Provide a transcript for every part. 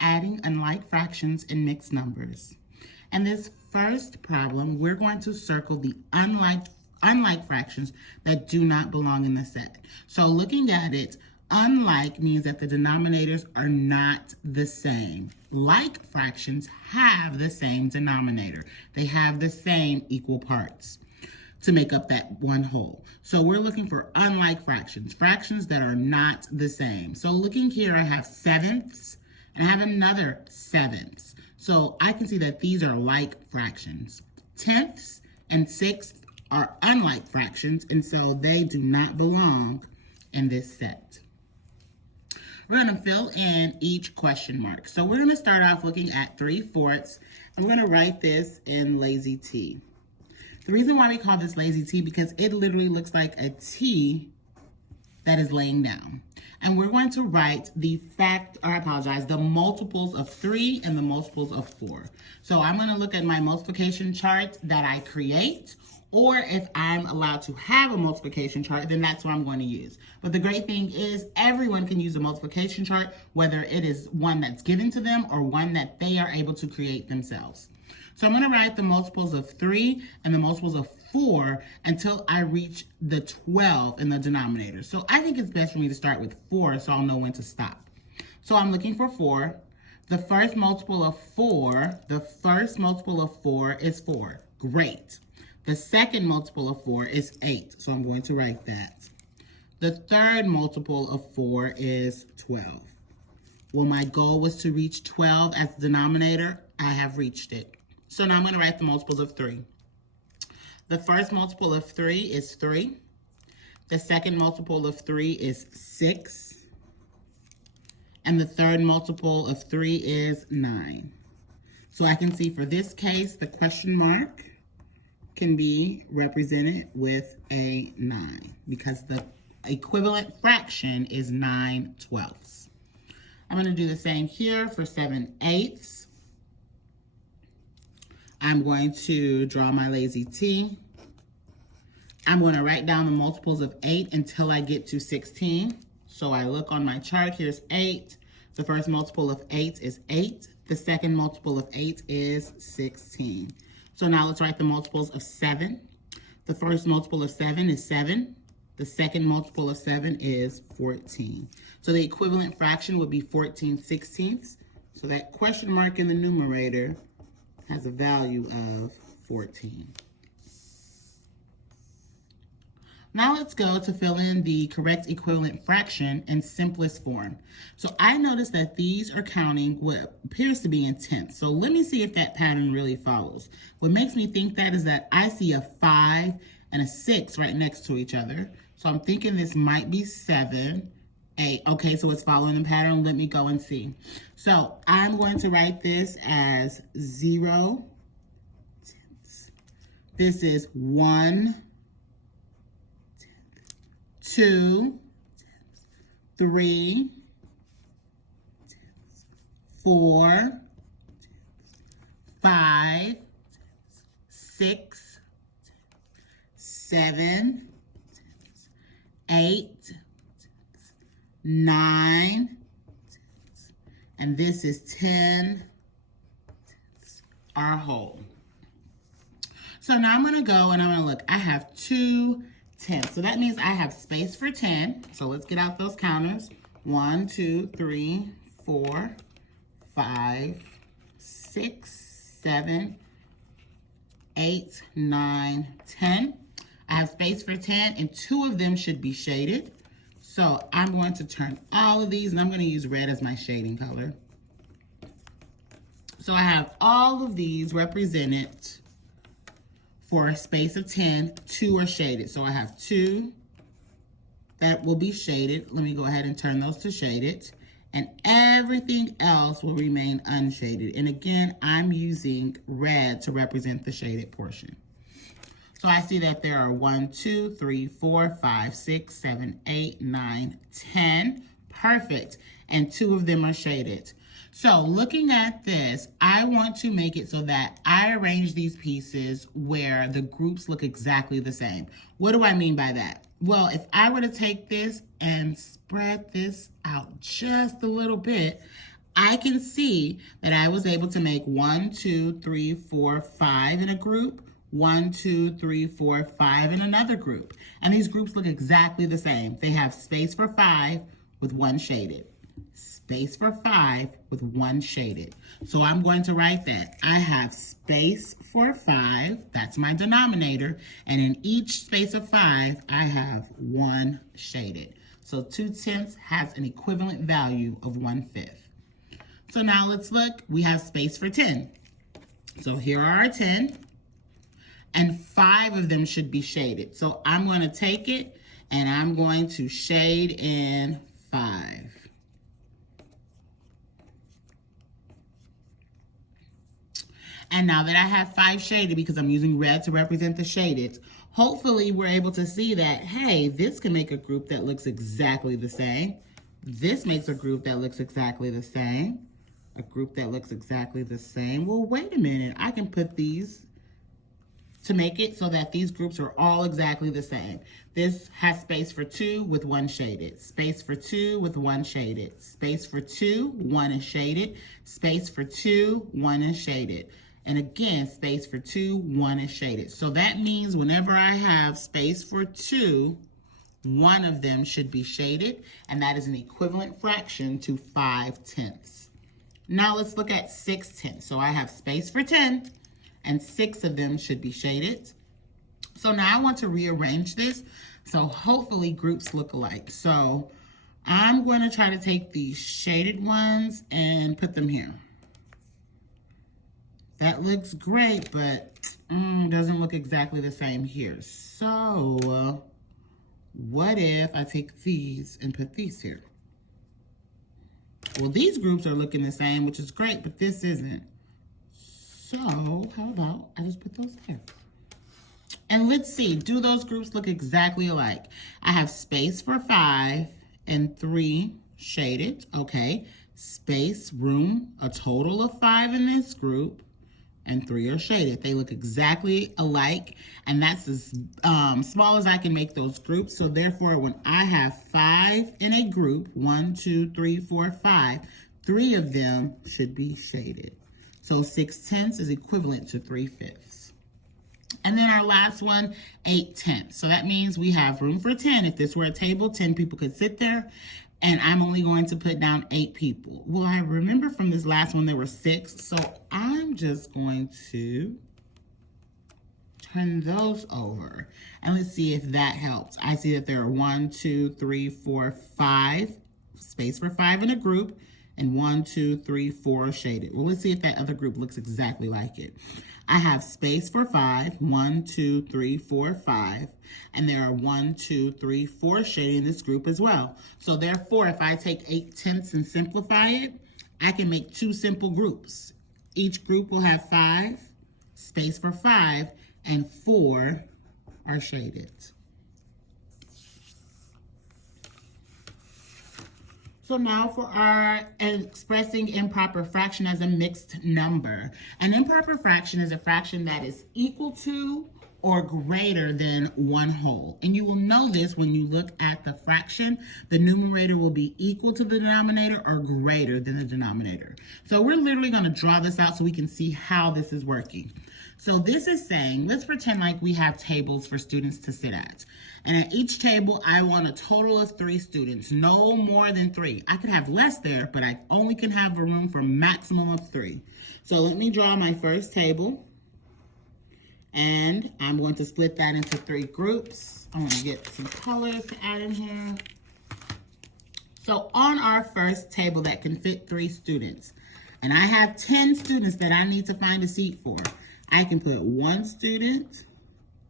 adding unlike fractions in mixed numbers. And this first problem, we're going to circle the unlike fractions that do not belong in the set. So looking at it, unlike means that the denominators are not the same. Like fractions have the same denominator. They have the same equal parts to make up that one whole. So we're looking for unlike fractions, fractions that are not the same. So looking here, I have sevenths and I have another sevenths. So I can see that these are like fractions. Tenths and sixths are unlike fractions, and so they do not belong in this set. We're going to fill in each question mark. So we're going to start off looking at 3/4. I'm going to write this in lazy T. The reason why we call this lazy T because it literally looks like a T that is laying down. And we're going to write the multiples of 3 and the multiples of 4. So I'm going to look at my multiplication chart that I create, or if I'm allowed to have a multiplication chart, then that's what I'm going to use. But the great thing is everyone can use a multiplication chart, whether it is one that's given to them or one that they are able to create themselves. So I'm going to write the multiples of 3 and the multiples of 4 until I reach the 12 in the denominator. So I think it's best for me to start with 4 so I'll know when to stop. So I'm looking for 4. The first multiple of 4 is 4. Great. The second multiple of 4 is 8. So I'm going to write that. The third multiple of 4 is 12. Well, my goal was to reach 12 as the denominator. I have reached it. So now I'm going to write the multiples of 3. The first multiple of 3 is 3. The second multiple of 3 is 6. And the third multiple of 3 is 9. So I can see for this case, the question mark can be represented with a 9 because the equivalent fraction is 9/12. I'm going to do the same here for 7/8. I'm going to draw my lazy T. I'm going to write down the multiples of 8 until I get to 16. So I look on my chart, here's 8. The first multiple of 8 is 8. The second multiple of 8 is 16. So now let's write the multiples of 7. The first multiple of 7 is 7. The second multiple of 7 is 14. So the equivalent fraction would be 14/16. So that question mark in the numerator has a value of 14. Now let's go to fill in the correct equivalent fraction in simplest form. So I noticed that these are counting what appears to be in tenths. So let me see if that pattern really follows. What makes me think that is that I see a 5 and a 6 right next to each other. So I'm thinking this might be 7, 8. Okay, so it's following the pattern. Let me go and see. So I'm going to write this as 0 tenths. This is 1 tenth, 2 tenths, 3 tenths, 4 tenths, 5 tenths, 6 tenths, 7 tenths, 8 tenths, 9 tenths, and this is 10 tenths, our whole. So now I'm going to go and I'm going to look. I have 2 tenths. So that means I have space for 10. So let's get out those counters. 1, 2, 3, 4, 5, 6, 7, 8, 9, 10. I have space for 10 and 2 of them should be shaded. So I'm going to turn all of these and I'm going to use red as my shading color. So I have all of these represented for a space of 10. 2 are shaded. So I have 2 that will be shaded. Let me go ahead and turn those to shaded. And everything else will remain unshaded. And again, I'm using red to represent the shaded portion. So I see that there are 1, 2, 3, 4, 5, 6, 7, 8, 9, 10. Perfect. And 2 of them are shaded. So looking at this, I want to make it so that I arrange these pieces where the groups look exactly the same. What do I mean by that? Well, if I were to take this and spread this out just a little bit, I can see that I was able to make 1, 2, 3, 4, 5 in a group, 1, 2, 3, 4, 5 in another group. And these groups look exactly the same. They have space for 5 with 1 shaded. Space for 5 with 1 shaded. So I'm going to write that. I have space for 5, that's my denominator, and in each space of 5, I have 1 shaded. So 2/10 has an equivalent value of 1/5. So now let's look, we have space for 10. So here are our 10, and 5 of them should be shaded. So I'm going to take it, and I'm going to shade in 5. And now that I have 5 shaded, because I'm using red to represent the shaded, hopefully we're able to see that, hey, this can make a group that looks exactly the same. This makes a group that looks exactly the same. A group that looks exactly the same. Well, wait a minute. I can put these to make it so that these groups are all exactly the same. This has space for 2 with 1 shaded. Space for 2 with 1 shaded. Space for 2, 1 is shaded. Space for 2, 1 is shaded. And again, space for 2, 1 is shaded. So that means whenever I have space for 2, one of them should be shaded, and that is an equivalent fraction to 5/10. Now let's look at 6/10. So I have space for 10, and 6 of them should be shaded. So now I want to rearrange this, so hopefully groups look alike. So I'm going to try to take these shaded ones and put them here. That looks great, but doesn't look exactly the same here. So what if I take these and put these here? Well, these groups are looking the same, which is great, but this isn't. So how about I just put those there? And let's see, do those groups look exactly alike? I have space for 5 and 3 shaded, okay. Space, room, a total of 5 in this group, and 3 are shaded. They look exactly alike, and that's as small as I can make those groups. So therefore, when I have 5 in a group, 1, 2, 3, 4, 5, 3 of them should be shaded. So 6/10 is equivalent to 3/5. And then our last one, 8/10. So that means we have room for 10. If this were a table, 10 people could sit there. And I'm only going to put down 8 people. Well, I remember from this last one there were 6, so I'm just going to turn those over. And let's see if that helps. I see that there are 1, 2, 3, 4, 5, space for 5 in a group, and 1, 2, 3, 4 shaded. Well, let's see if that other group looks exactly like it. I have space for 5, 1, 2, 3, 4, 5, and there are 1, 2, 3, 4 shaded in this group as well. So therefore, if I take 8/10 and simplify it, I can make 2 simple groups. Each group will have 5, space for 5, and 4 are shaded. So now for our expressing improper fraction as a mixed number. An improper fraction is a fraction that is equal to or greater than 1 whole. And you will know this when you look at the fraction. The numerator will be equal to the denominator or greater than the denominator. So we're literally going to draw this out so we can see how this is working. So this is saying, let's pretend like we have tables for students to sit at. And at each table, I want a total of 3 students, no more than 3. I could have less there, but I only can have a room for a maximum of 3. So let me draw my first table. And I'm going to split that into 3 groups. I'm going to get some colors to add in here. So on our first table that can fit 3 students, and I have 10 students that I need to find a seat for, I can put 1 student,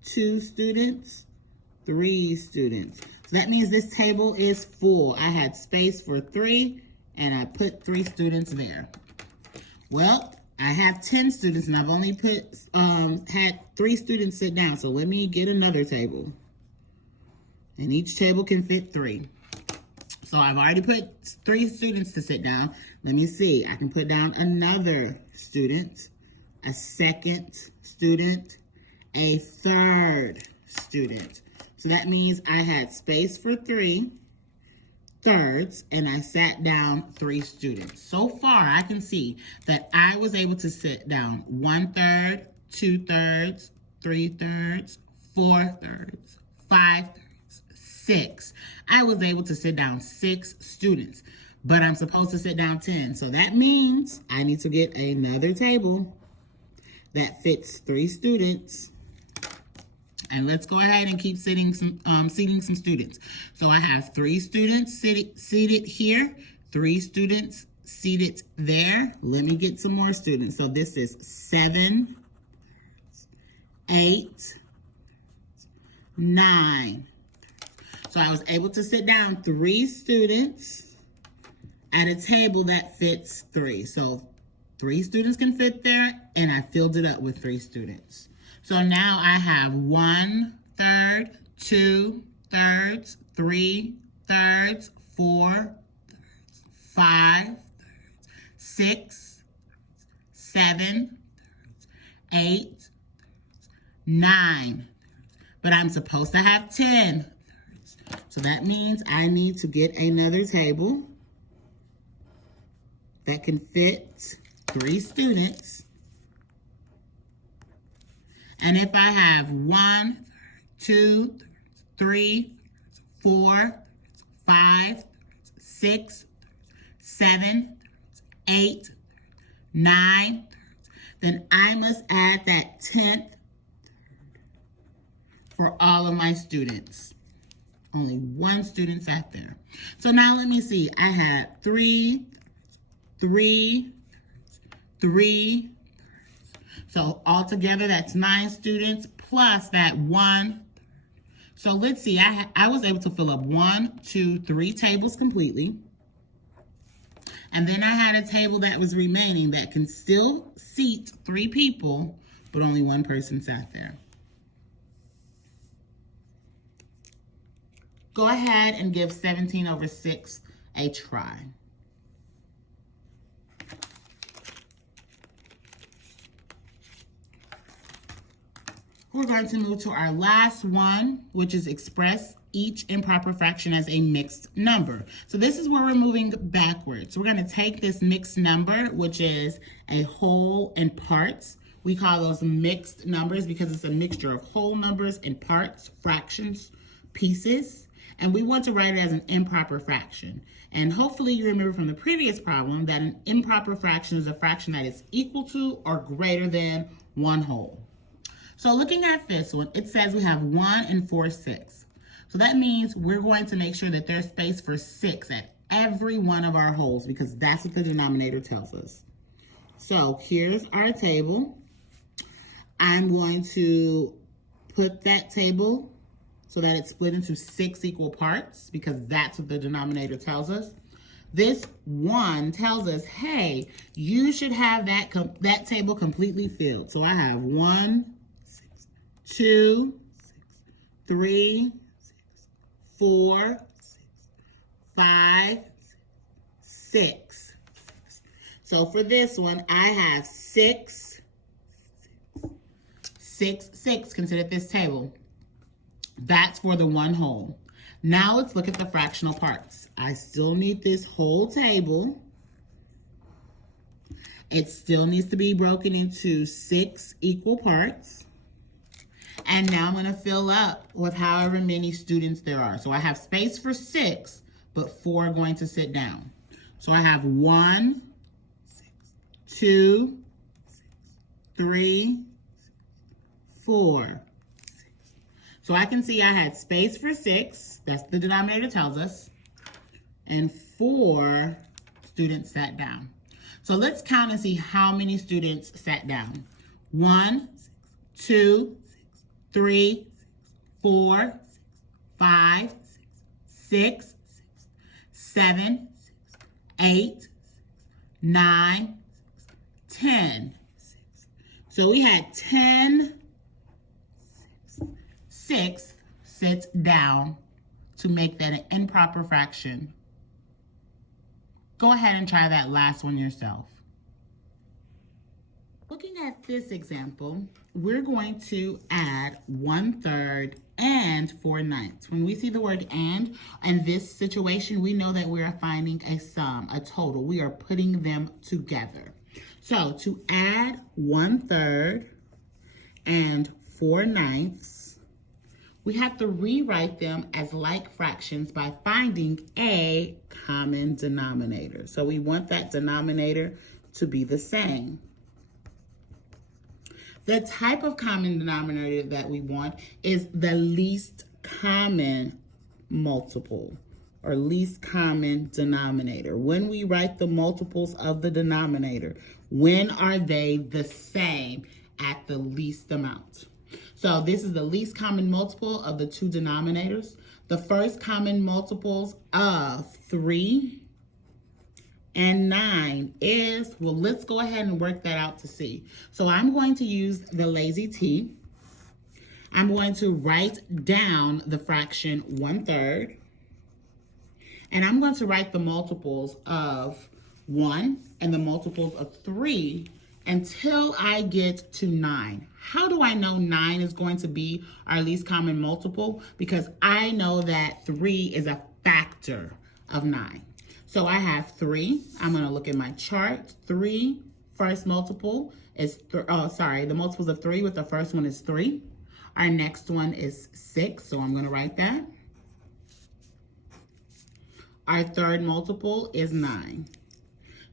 2 students, 3 students. So that means this table is full. I had space for 3, and I put 3 students there. Well, I have 10 students, and I've only had 3 students sit down. So let me get another table. And each table can fit 3. So I've already put 3 students to sit down. Let me see. I can put down another student, a second student, a third student. So that means I had space for 3, thirds and I sat down 3 students. So far, I can see that I was able to sit down 1/3, 2/3, 3/3, 4/3, 5/3, 6. I was able to sit down 6 students, but I'm supposed to sit down 10. So that means I need to get another table that fits 3 students. And let's go ahead and keep seating some students. So I have 3 students seated here, 3 students seated there. Let me get some more students. So this is 7, 8, 9. So I was able to sit down 3 students at a table that fits 3. So 3 students can fit there, and I filled it up with 3 students. So now I have 1/3, 2/3, 3/3, 4/3, 5/3, 6, 7, 8, 9. But I'm supposed to have 10. So that means I need to get another table that can fit 3 students. And if I have 1, 2, 3, 4, 5, 6, 7, 8, 9, then I must add that 10th for all of my students. Only 1 student sat there. So now let me see. I had 3, 3, 3. So altogether, that's 9 students plus that 1. So let's see, I was able to fill up 1, 2, 3 tables completely. And then I had a table that was remaining that can still seat 3 people, but only 1 person sat there. Go ahead and give 17/6 a try. We're going to move to our last one, which is express each improper fraction as a mixed number. So this is where we're moving backwards. We're going to take this mixed number, which is a whole and parts. We call those mixed numbers because it's a mixture of whole numbers and parts, fractions, pieces. And we want to write it as an improper fraction. And hopefully you remember from the previous problem that an improper fraction is a fraction that is equal to or greater than 1 whole. So looking at this one, it says we have 1 and 4/6. So that means we're going to make sure that there's space for 6 at every one of our wholes because that's what the denominator tells us. So here's our table. I'm going to put that table so that it's split into 6 equal parts because that's what the denominator tells us. This 1 tells us, hey, you should have that table completely filled. So I have 1, 2, 3, 4, 5, 6. So for this one, I have 6, 6, 6 considered this table. That's for the 1 whole. Now let's look at the fractional parts. I still need this whole table. It still needs to be broken into 6 equal parts. And now I'm going to fill up with however many students there are. So I have space for 6, but 4 are going to sit down. So I have 1, 2, 3, 4. So I can see I had space for 6. That's the denominator tells us. And 4 students sat down. So let's count and see how many students sat down. 1, 2, 3, 4, 5, 6, 7, 8, 9, 10. So we had 10 6 sits down to make that an improper fraction. Go ahead and try that last one yourself. Looking at this example, we're going to add 1/3 and 4/9. When we see the word and in this situation, we know that we are finding a sum, a total. We are putting them together. So to add 1/3 and 4/9, we have to rewrite them as like fractions by finding a common denominator. So we want that denominator to be the same. The type of common denominator that we want is the least common multiple or least common denominator. When we write the multiples of the denominator, when are they the same at the least amount? So this is the least common multiple of the two denominators. The first common multiples of 3 and 9 is, well, let's go ahead and work that out to see. So I'm going to use the lazy T. I'm going to write down the fraction 1/3. And I'm going to write the multiples of 1 and the multiples of 3 until I get to 9. How do I know 9 is going to be our least common multiple? Because I know that 3 is a factor of 9. So I have 3. I'm going to look at my chart. 3, first multiple is, the multiples of 3 with the first one is 3. Our next one is 6, so I'm going to write that. Our third multiple is 9.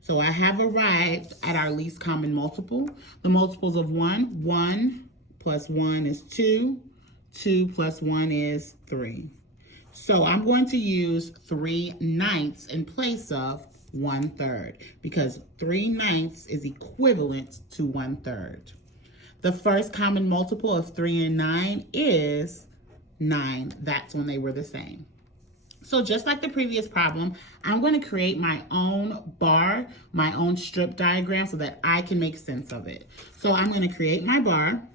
So I have arrived at our least common multiple. The multiples of 1, 1 plus 1 is 2. 2 plus 1 is 3. So I'm going to use 3/9 in place of 1/3 because 3/9 is equivalent to 1/3. The first common multiple of 3 and 9 is 9. That's when they were the same. So just like the previous problem, I'm going to create my own bar, my own strip diagram so that I can make sense of it. So I'm going to create my bar.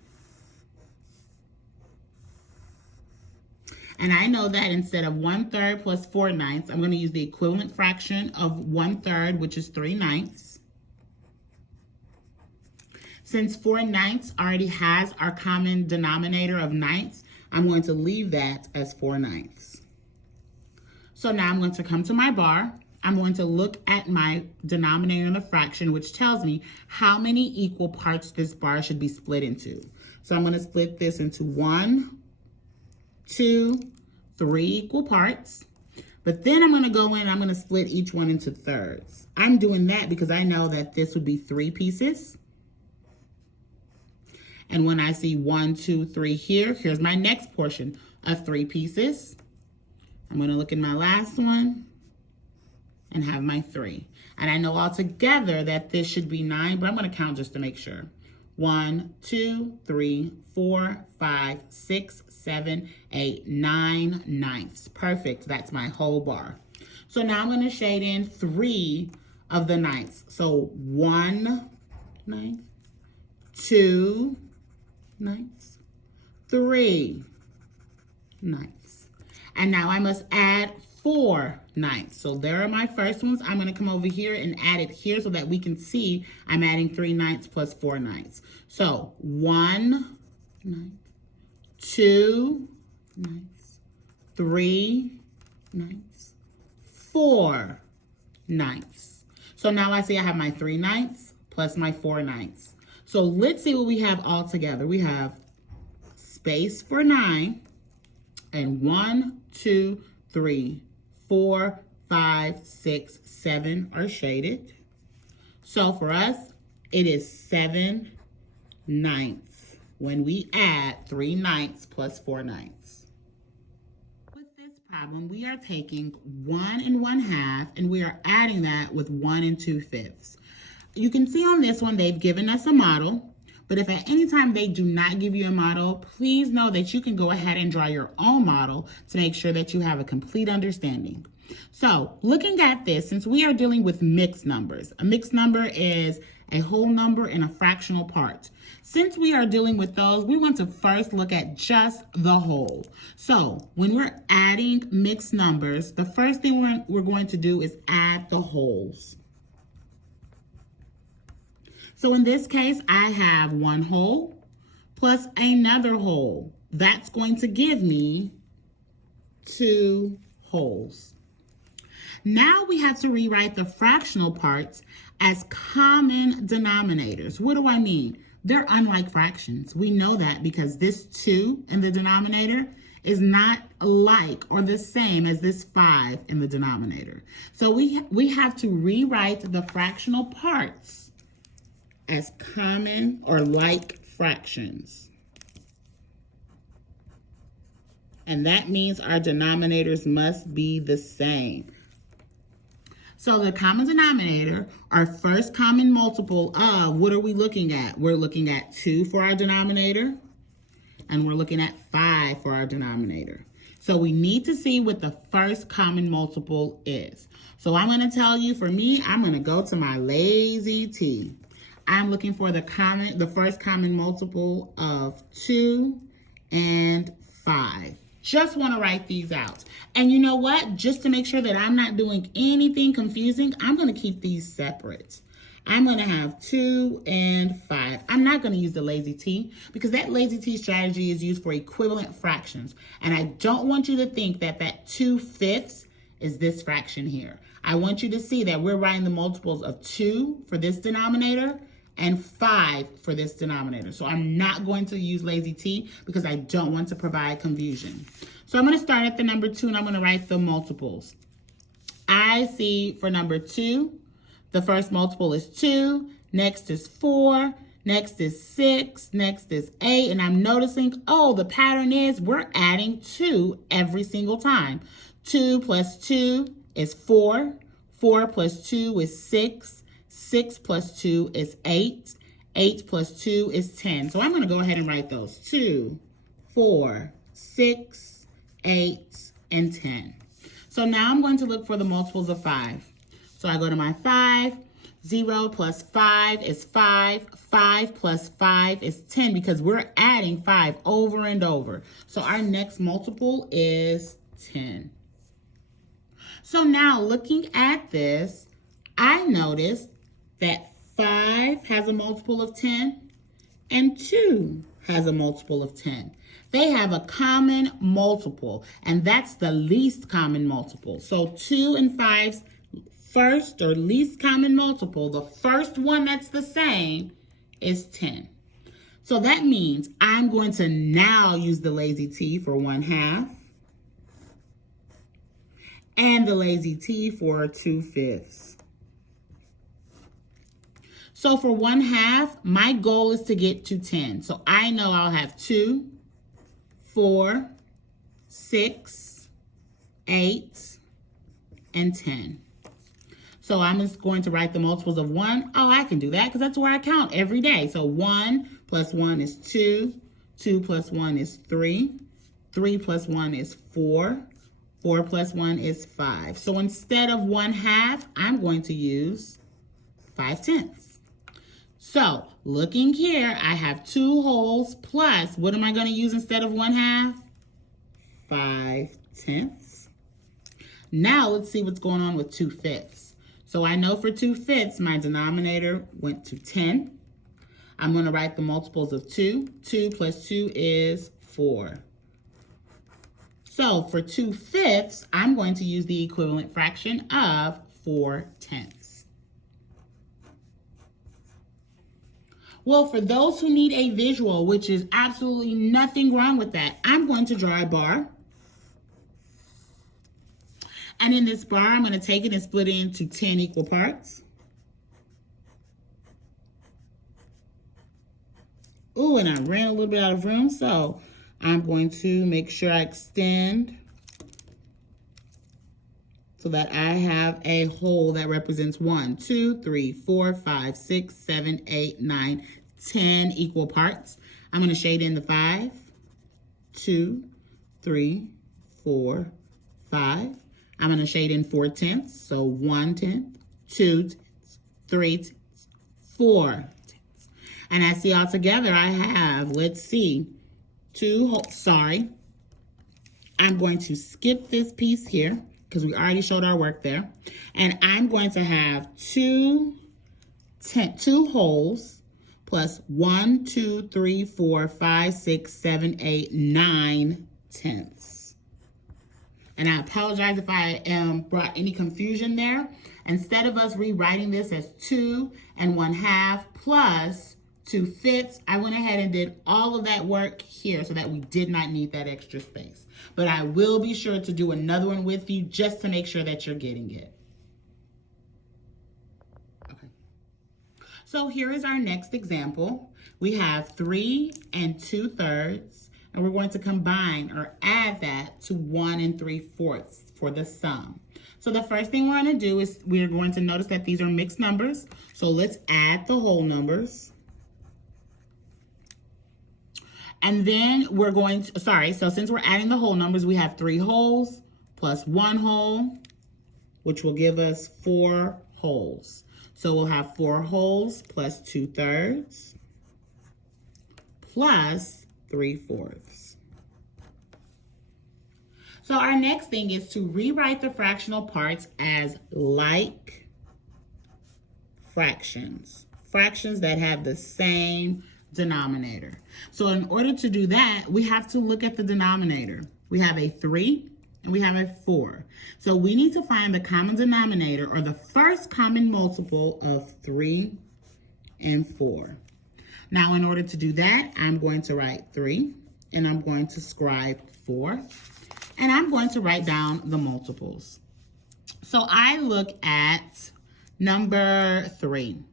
And I know that instead of 1/3 plus 4/9, I'm going to use the equivalent fraction of 1/3, which is 3/9. Since 4/9 already has our common denominator of 9ths, I'm going to leave that as 4/9. So now I'm going to come to my bar. I'm going to look at my denominator in the fraction, which tells me how many equal parts this bar should be split into. So I'm going to split this into 1, 2, 3 equal parts. But then I'm going to go in and I'm going to split each one into thirds. I'm doing that because I know that this would be 3 pieces. And when I see 1, 2, 3 here, here's my next portion of 3 pieces. I'm going to look at my last one and have my 3. And I know altogether that this should be 9, but I'm going to count just to make sure. 1, 2, 3, 4, 5, 6, 7, 8, 9 ninths. Perfect. That's my whole bar. So now I'm going to shade in 3 of the ninths. So 1 ninth, 2 ninths, 3 ninths. And now I must add 4 ninths. So there are my first ones. I'm going to come over here and add it here so that we can see I'm adding 3 ninths plus 4 ninths. So 1 ninth, 2 ninths, 3 ninths, 4 ninths. So now I see I have my 3 ninths plus my 4 ninths. So let's see what we have all together. We have space for 9 and 1, 2, 3, 4, 5, 6, 7 are shaded. So for us, it is 7 ninths when we add 3 ninths plus 4 ninths. With this problem, we are taking 1 1/2 and we are adding that with 1 2/5. You can see on this one, they've given us a model. But if at any time they do not give you a model, please know that you can go ahead and draw your own model to make sure that you have a complete understanding. So looking at this, since we are dealing with mixed numbers, a mixed number is a whole number and a fractional part. Since we are dealing with those, we want to first look at just the whole. So when we're adding mixed numbers, the first thing we're going to do is add the wholes. So in this case, I have 1 whole plus another whole. That's going to give me 2 wholes. Now we have to rewrite the fractional parts as common denominators. What do I mean? They're unlike fractions. We know that because this 2 in the denominator is not like or the same as this 5 in the denominator. So we have to rewrite the fractional parts as common or like fractions. And that means our denominators must be the same. So the common denominator, our first common multiple of, what are we looking at? We're looking at 2 for our denominator, and we're looking at 5 for our denominator. So we need to see what the first common multiple is. So I'm going to tell you, for me, I'm going to go to my lazy T. I'm looking for the first common multiple of 2 and 5. Just want to write these out. And you know what? Just to make sure that I'm not doing anything confusing, I'm going to keep these separate. I'm going to have 2 and 5. I'm not going to use the lazy T because that lazy T strategy is used for equivalent fractions. And I don't want you to think that that 2/5 is this fraction here. I want you to see that we're writing the multiples of 2 for this denominator and 5 for this denominator. So I'm not going to use lazy T because I don't want to provide confusion. So I'm going to start at the number 2 and I'm going to write the multiples. I see for number 2, the first multiple is 2, next is 4, next is 6, next is 8, and I'm noticing, oh, the pattern is we're adding 2 every single time. 2 plus 2 is 4, 4 plus 2 is 6, 6 plus 2 is 8. 8 plus 2 is 10. So I'm going to go ahead and write those. 2, 4, 6, 8, and 10. So now I'm going to look for the multiples of 5. So I go to my 5. 0 plus 5 is 5. 5 plus 5 is 10 because we're adding 5 over and over. So our next multiple is 10. So now looking at this, I noticed that 5 has a multiple of 10 and 2 has a multiple of 10. They have a common multiple, and that's the least common multiple. So 2 and 5's first or least common multiple, the first one that's the same, is 10. So that means I'm going to now use the lazy T for 1/2 and the lazy T for 2/5. So for 1/2, my goal is to get to 10. So I know I'll have 2, 4, 6, 8, and 10. So I'm just going to write the multiples of 1. Oh, I can do that because that's where I count every day. So 1 plus 1 is 2. 2 plus 1 is 3. 3 plus 1 is 4. 4 plus 1 is 5. So instead of 1/2, I'm going to use 5/10. So looking here, I have 2 wholes plus, what am I going to use instead of 1/2? 5/10. Now let's see what's going on with 2/5. So I know for 2/5, my denominator went to 10. I'm going to write the multiples of 2. 2 plus 2 is 4. So for 2/5, I'm going to use the equivalent fraction of 4/10. Well, for those who need a visual, which is absolutely nothing wrong with that, I'm going to draw a bar. And in this bar, I'm going to take it and split it into 10 equal parts. Ooh, and I ran a little bit out of room, so I'm going to make sure I extend so that I have a whole that represents 1, 2, 3, 4, 5, 6, 7, 8, 9, 10 equal parts. I'm going to shade in the 5, 2, 3, 4, 5. I'm going to shade in 4/10, so 1/10, 2/10, 3/10, 4/10. And I see all together I have, let's see, 2 wholes. Sorry, I'm going to skip this piece here because we already showed our work there. And I'm going to have 2 2 wholes plus 1, 2, 3, 4, 5, 6, 7, 8, 9 tenths. And I apologize if I brought any confusion there. Instead of us rewriting this as 2 1/2 plus 2/5, I went ahead and did all of that work here so that we did not need that extra space. But I will be sure to do another one with you just to make sure that you're getting it. Okay. So here is our next example. We have 3 2/3, and we're going to combine or add that to 1 3/4 for the sum. So the first thing we're going to do is we're going to notice that these are mixed numbers. So let's add the whole numbers. And then we're going to, so since we're adding the whole numbers, we have 3 wholes plus 1 whole, which will give us 4 wholes. So we'll have 4 wholes plus 2/3 plus 3/4. So our next thing is to rewrite the fractional parts as like fractions. Fractions that have the same denominator. So in order to do that, we have to look at the denominator. We have a 3 and we have a 4. So we need to find the common denominator or the first common multiple of 3 and 4. Now in order to do that, I'm going to write 3 and I'm going to scribe 4 and I'm going to write down the multiples. So I look at number 3.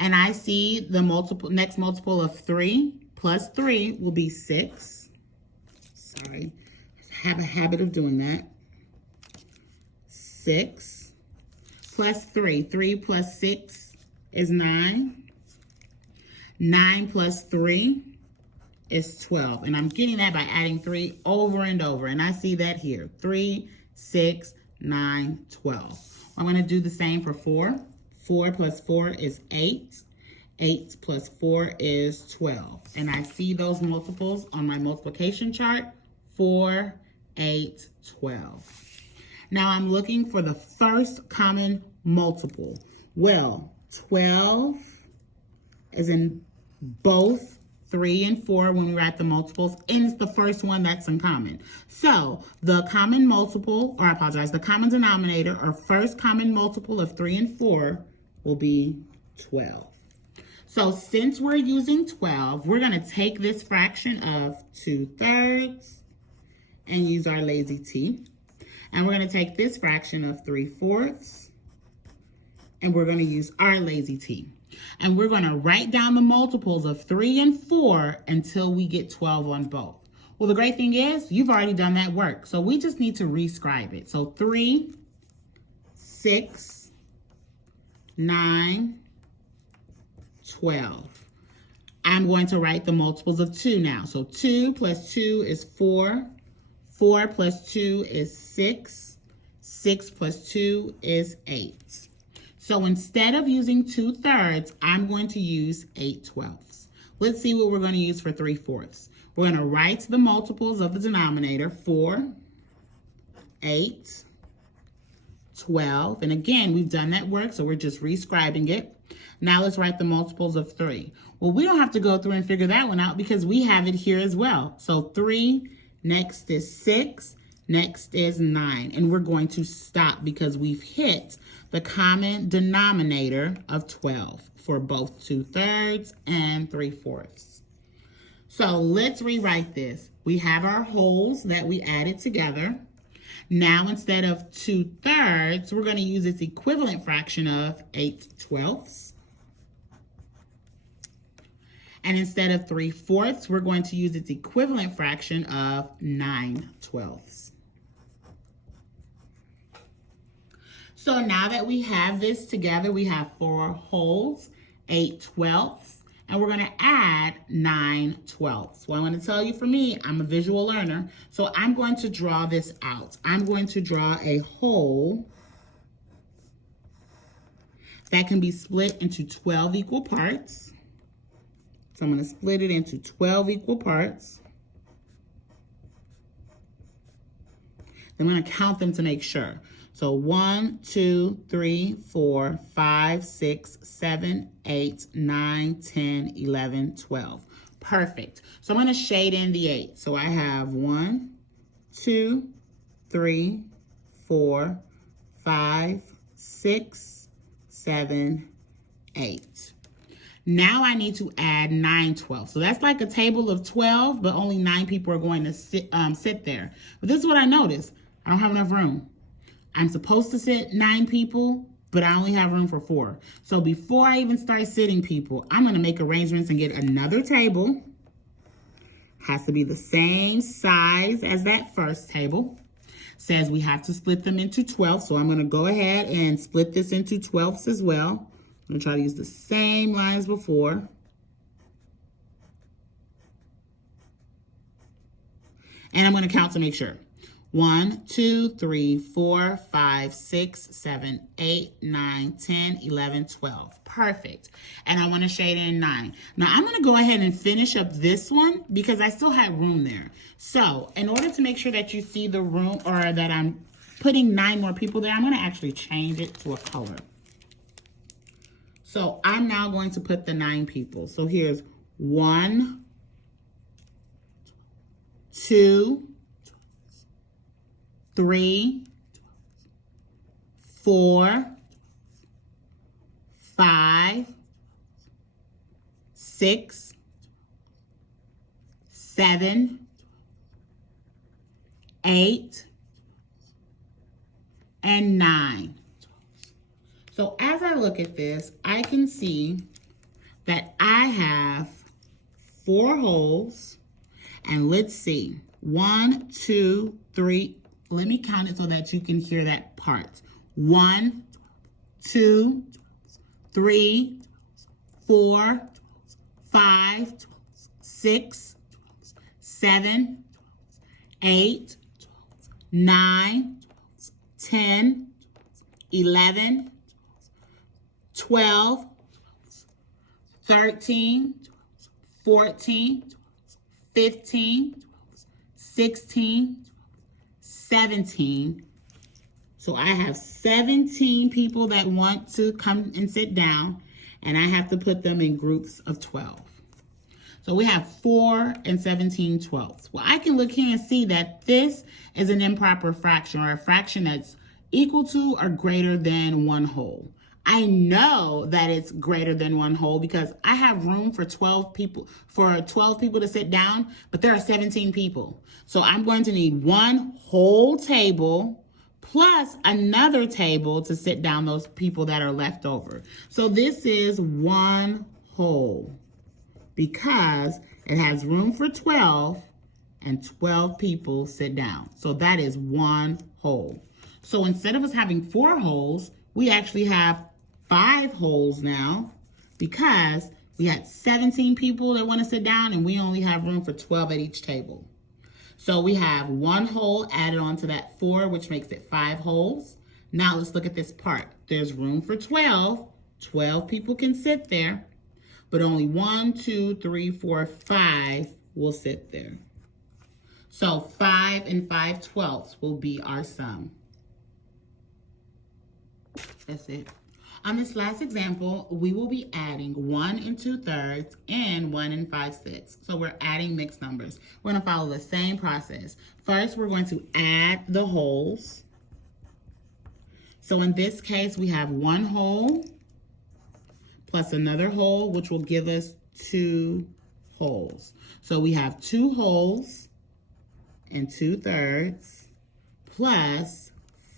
And I see the next multiple of 3 plus 3 will be 6. Sorry, I have a habit of doing that. 6 plus 3. 3 plus 6 is 9. 9 plus 3 is 12. And I'm getting that by adding 3 over and over. And I see that here. 3, 6, 9, 12. I'm going to do the same for 4. 4 plus 4 is 8. 8 plus 4 is 12. And I see those multiples on my multiplication chart. 4, 8, 12. Now I'm looking for the first common multiple. Well, 12 is in both 3 and 4 when we write the multiples, and it's the first one that's in common. So the common multiple, or I apologize, the common denominator or first common multiple of 3 and 4 will be 12. So since we're using 12, we're going to take this fraction of 2/3 and use our lazy T. And we're going to take this fraction of 3/4 and we're going to use our lazy T. And we're going to write down the multiples of 3 and 4 until we get 12 on both. Well, the great thing is you've already done that work. So we just need to rescribe it. So 3, 6, 9, 12. I'm going to write the multiples of 2 now. So 2 plus 2 is 4. 4 plus 2 is 6. 6 plus 2 is 8. So instead of using 2/3, I'm going to use 8/12. Let's see what we're going to use for 3/4. We're going to write the multiples of the denominator. 4, 8, 12. And again, we've done that work, so we're just rescribing it. Now let's write the multiples of 3. Well, we don't have to go through and figure that one out because we have it here as well. So 3, next is 6, next is 9. And we're going to stop because we've hit the common denominator of 12 for both 2/3 and 3/4. So let's rewrite this. We have our wholes that we added together. Now instead of 2/3, we're going to use its equivalent fraction of 8/12. And instead of 3/4, we're going to use its equivalent fraction of 9/12. So now that we have this together, we have 4 wholes, 8/12, and we're going to add 9/12. Well, I want to tell you, for me, I'm a visual learner, so I'm going to draw this out. I'm going to draw a whole that can be split into 12 equal parts. So I'm going to split it into 12 equal parts. I'm going to count them to make sure. So 1, 2, 3, 4, 5, 6, 7, 8, 9, 10, 11, 12. Perfect. So I'm going to shade in the 8. So I have 1, 2, 3, 4, 5, 6, 7, 8. Now I need to add 9 12. So that's like a table of 12, but only 9 people are going to sit there. But this is what I noticed. I don't have enough room. I'm supposed to sit 9 people, but I only have room for 4. So before I even start sitting people, I'm going to make arrangements and get another table. Has to be the same size as that first table. Says we have to split them into 12. So I'm going to go ahead and split this into 12s as well. I'm going to try to use the same lines before. And I'm going to count to make sure. 1, 2, 3, 4, 5, 6, 7, 8, 9, 10, 11, 12. Perfect. And I want to shade in 9. Now I'm going to go ahead and finish up this one because I still had room there. So in order to make sure that you see the room, or that I'm putting 9 more people there, I'm going to actually change it to a color. So I'm now going to put the 9 people. So here's 1, 2, 3, 4, 5, 6, 7, 8, and 9. So as I look at this, I can see that I have 4 holes. And let's see, 1, 2, 3. Let me count it so that you can hear that part. 1, 2, 3, 4, 5, 6, 7, 8, 9, 10, 11, 12, 13, 14, 15, 16, 17. So I have 17 people that want to come and sit down, and I have to put them in groups of 12. So we have 4 and 17 twelfths. Well, I can look here and see that this is an improper fraction, or a fraction that's equal to or greater than 1 whole. I know that it's greater than 1 whole because I have room for 12 people to sit down, but there are 17 people. So I'm going to need 1 whole table plus another table to sit down those people that are left over. So this is 1 whole because it has room for 12 and 12 people sit down. So that is 1 whole. So instead of us having 4 holes, we actually have 5 holes now because we had 17 people that want to sit down and we only have room for 12 at each table. So we have 1 hole added on to that 4, which makes it 5 holes. Now let's look at this part. There's room for 12. 12 people can sit there, but only 1, 2, 3, 4, 5 will sit there. So 5 and 5 twelfths will be our sum. That's it. On this last example, we will be adding 1 and 2/3 and 1 and 5/6. So we're adding mixed numbers. We're going to follow the same process. First, we're going to add the wholes. So in this case, we have 1 whole plus another whole, which will give us 2 wholes. So we have 2 wholes and 2/3 plus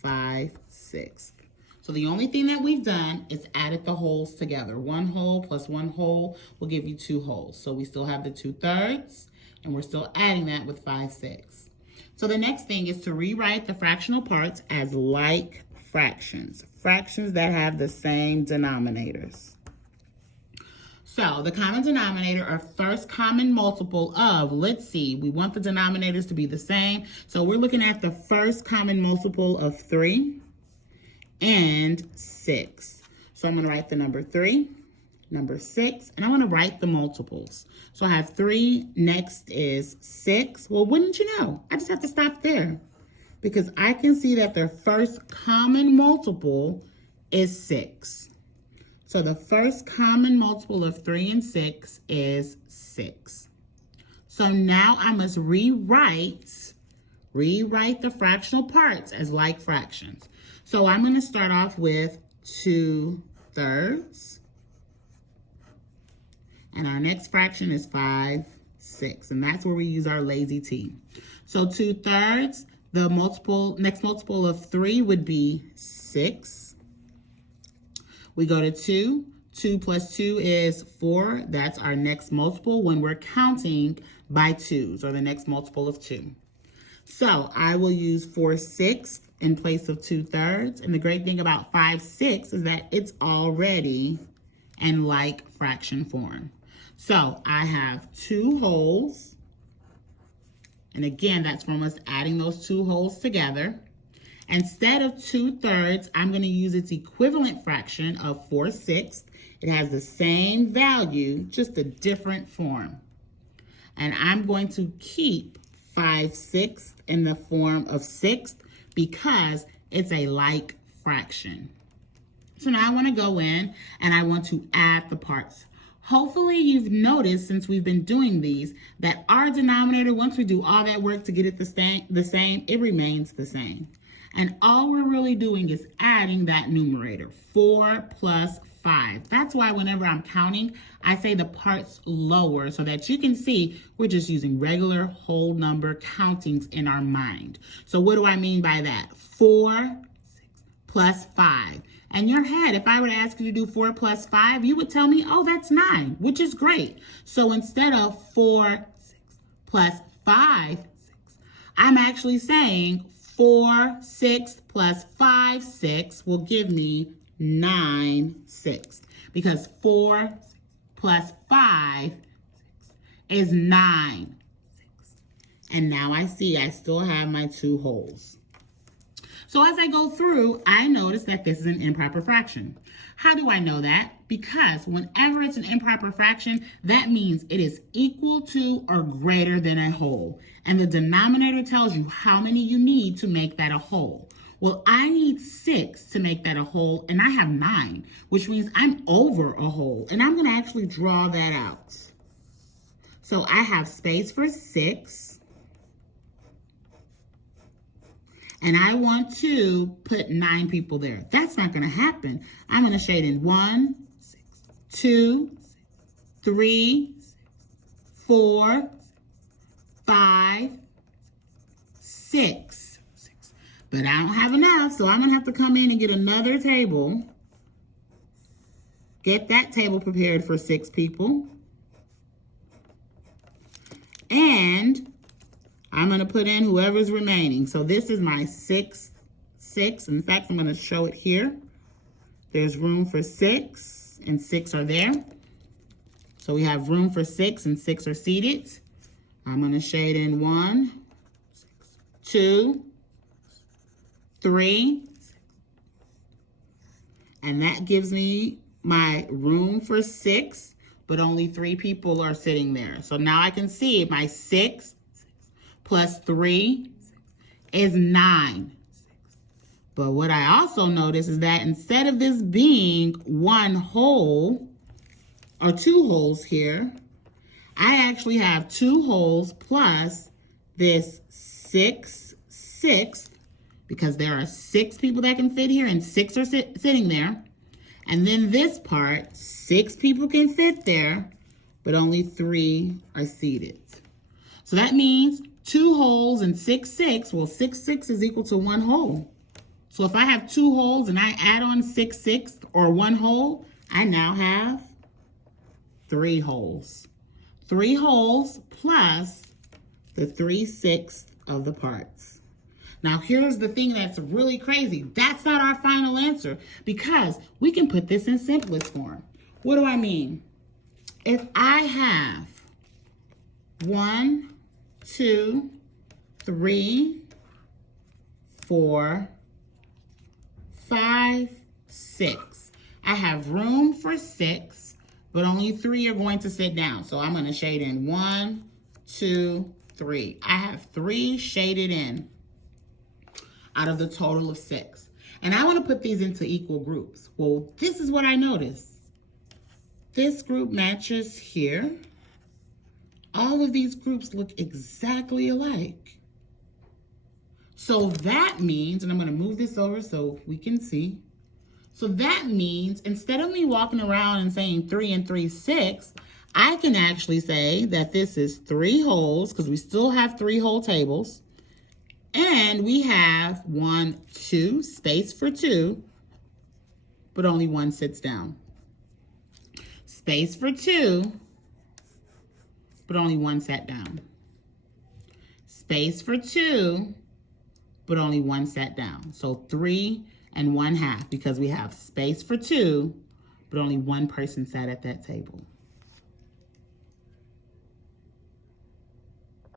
5/6. So the only thing that we've done is added the wholes together. 1 whole plus 1 whole will give you 2 wholes. So we still have the 2/3, and we're still adding that with 5/6. So the next thing is to rewrite the fractional parts as like fractions. Fractions that have the same denominators. So the common denominator, or first common multiple of, let's see, we want the denominators to be the same. So we're looking at the first common multiple of 3 and 6. So I'm going to write the number 3, number 6, and I want to write the multiples. So I have 3, next is 6. Well, wouldn't you know? I just have to stop there. because I can see that their first common multiple is 6. So the first common multiple of 3 and 6 is 6. So now I must rewrite the fractional parts as like fractions. So I'm going to start off with 2/3. And our next fraction is 5/6. And that's where we use our lazy T. So 2/3, the next multiple of 3 would be 6. We go to 2. 2 plus 2 is 4. That's our next multiple when we're counting by 2s, or the next multiple of 2. So I will use 4/6 in place of 2/3. And the great thing about 5/6 is that it's already in like fraction form. So I have 2 wholes. And again, that's from us adding those 2 wholes together. Instead of 2/3, I'm going to use its equivalent fraction of 4/6. It has the same value, just a different form. And I'm going to keep 5/6 in the form of 6 because it's a like fraction. So now I want to go in and I want to add the parts. Hopefully you've noticed, since we've been doing these, that our denominator, once we do all that work to get it the same, it remains the same. And all we're really doing is adding that numerator, 4 plus 5. That's why whenever I'm counting, I say the parts lower so that you can see we're just using regular whole number countings in our mind. So what do I mean by that? 4 plus 5. In your head, if I were to ask you to do 4 plus 5, you would tell me, oh, that's 9, which is great. So instead of 4 plus 5, I'm actually saying 4/6 plus 5/6 will give me 9/6, because 4 plus 5 is 9/6. And now I see I still have my 2 wholes. So as I go through, I notice that this is an improper fraction. How do I know that? Because whenever it's an improper fraction, that means it is equal to or greater than a whole. And the denominator tells you how many you need to make that a whole. Well, I need 6 to make that a whole, and I have 9, which means I'm over a whole. And I'm going to actually draw that out. So I have space for 6. And I want to put 9 people there. That's not going to happen. I'm going to shade in 1, 2, 3, 4, 5, 6. But I don't have enough, so I'm going to have to come in and get another table. Get that table prepared for 6 people. And I'm going to put in whoever's remaining. So this is my 6. In fact, I'm going to show it here. There's room for 6, and 6 are there. So we have room for 6, and 6 are seated. I'm going to shade in 1, 2, 3. And that gives me my room for 6, but only 3 people are sitting there. So now I can see my 6 plus 3 is 9. But what I also notice is that instead of this being 1 whole, or 2 wholes here, I actually have 2 wholes plus this 6/6, because there are 6 people that can fit here and 6 are sitting there. And then this part, 6 people can fit there, but only 3 are seated. So that means 2 wholes and 6/6, well, 6/6 is equal to 1 whole. So if I have 2 wholes and I add on 6/6 or 1 whole, I now have 3 wholes. 3 wholes plus the 3/6 of the parts. Now here's the thing that's really crazy. That's not our final answer, because we can put this in simplest form. What do I mean? If I have 1, 2, 3, 4, 5, 6. I have room for 6, but only 3 are going to sit down. So I'm going to shade in 1, 2, 3. I have 3 shaded in. out of the total of 6. And I want to put these into equal groups. Well, this is what I noticed. This group matches here. All of these groups look exactly alike. So that means, and I'm going to move this over so we can see. So that means instead of me walking around and saying 3 and 3 is 6, I can actually say that this is 3 wholes, because we still have 3 whole tables. And we have 1, 2, space for 2, but only 1 sits down. Space for 2, but only 1 sat down. Space for 2, but only 1 sat down. So 3 and 1/2, because we have space for 2, but only 1 person sat at that table.